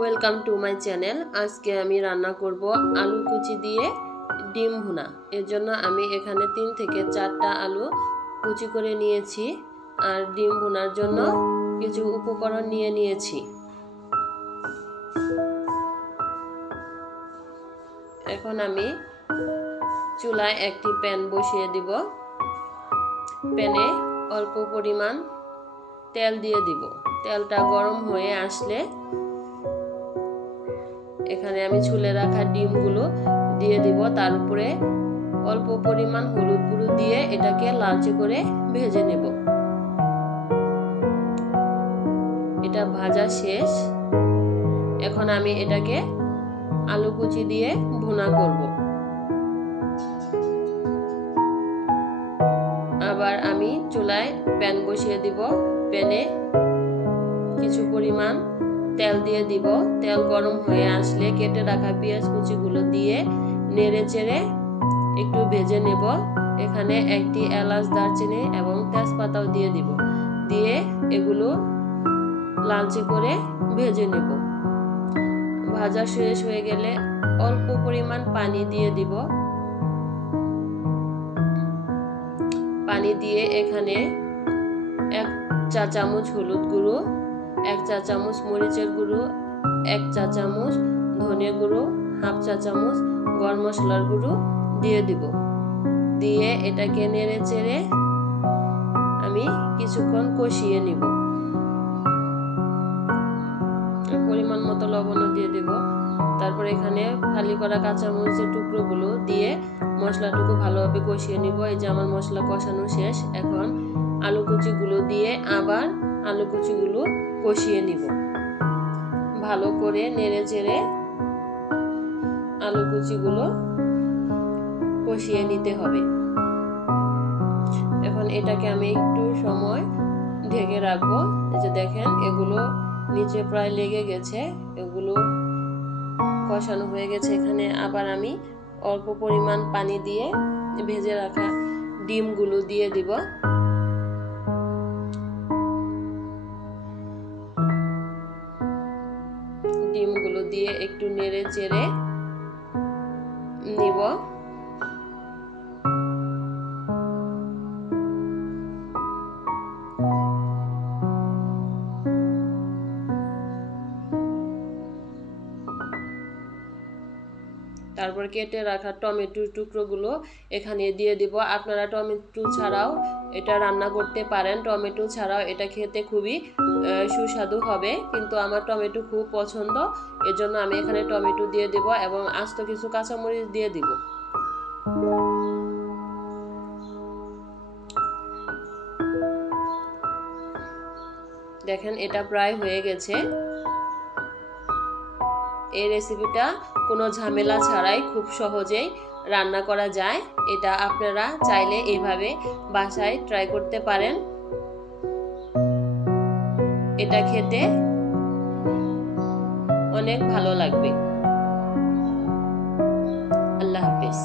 Welcome to my channel. আজকে আমি রান্না করব আলু কুচি দিয়ে ডিম ভুনা। এর জন্য আমি এখানে 3 থেকে 4টা আলু কুচি করে নিয়েছি আর ডিম ভুনার জন্য কিছু উপকরণ নিয়ে নিয়েছি। এখন আমি চুলায় একটি প্যান বসিয়ে দিব। প্যানে অল্প পরিমাণ তেল দিয়ে দিব। তেলটা গরম হয়ে আসলে এখানে আমি ছুলে রাখা ডিমগুলো দিয়ে দিব। তার উপরে অল্প পরিমাণ হলুদ গুঁড়ো দিয়ে এটাকে লালচে করে ভেজে নেব। এটা ভাজা শেষ। এখন আমি এটাকে আলু কুচি দিয়ে ভুনা করব। আবার আমি চুলায় প্যান বসিয়ে দিব। প্যানে কিছু পরিমাণ তেল দিয়ে দিব। তেল গরম হয়ে আসলে কেটে রাখা পেঁয়াজ কুচিগুলো দিয়ে নেড়ে চেড়ে একটু ভেজে নেব। এখানে একটি এলাচ, দারচিনি এবং তেজপাতাও দিয়ে দিব। দিয়ে এগুলো লালচে করে ভেজে নেব। ভাজা শেষ হয়ে গেলে অল্প পরিমাণ পানি দিয়ে দিব। পানি দিয়ে এখানে 1 চা চামচ হলুদ গুঁড়ো, 1 চা চামচ মরিচের গুঁড়ো, 1 চা চামচ ধনে গুঁড়ো, 1/2 চা চামচ গরম মশলার গুঁড়ো দিয়ে দিব। দিয়ে এটাকে নেড়ে চেড়ে আমি কিছুক্ষণ কষিয়ে নিব। পরিমাণ মতো লবণ দিয়ে দিব। তারপর এখানে ফালি করা কাঁচামরিচের টুকরোগুলো দিয়ে মশলাটুকু ভালোভাবে কষিয়ে নিব। এই যে আমার মশলা কষানো শেষ। এখন আলু কুচিগুলো দিয়ে আবার আলু কুচিগুলো কষিয়ে নিব। ভালো করে নেড়ে চেড়ে আলু কুচিগুলো কষিয়ে নিতে হবে। এখন এটাকে আমি একটু সময় ঢেকে রাখবো। এই যে দেখেন এগুলো নিচে প্রায় লেগে গেছে, এগুলো কষানো হয়ে গেছে। এখানে আবার আমি অল্প পরিমাণ পানি দিয়ে ভেজে রাখা ডিমগুলো দিয়ে দিব। ডিমগুলো দিয়ে একটু নেড়ে চেড়ে নিব। তারপর কেটে রাখা টমেটোর টুকরোগুলো এখানে দিয়ে দিব। আপনারা টমেটো ছাড়াও এটা রান্না করতে পারেন। টমেটো ছাড়াও এটা খেতে খুবই সুস্বাদু হবে, কিন্তু আমার টমেটো খুব পছন্দ, এজন্য আমি এখানে টমেটো দিয়ে দিব এবং আস্ত কিছু কাঁচামরিচ দিয়ে দিব। দেখেন এটা প্রায় হয়ে গেছে। এই রেসিপিটা কোনো ঝামেলা ছাড়াই খুব সহজেই রান্না করা যায়। এটা আপনারা চাইলে এইভাবে বাসায় ট্রাই করতে পারেন। এটা খেতে অনেক ভালো লাগবে। আল্লাহ হাফেজ।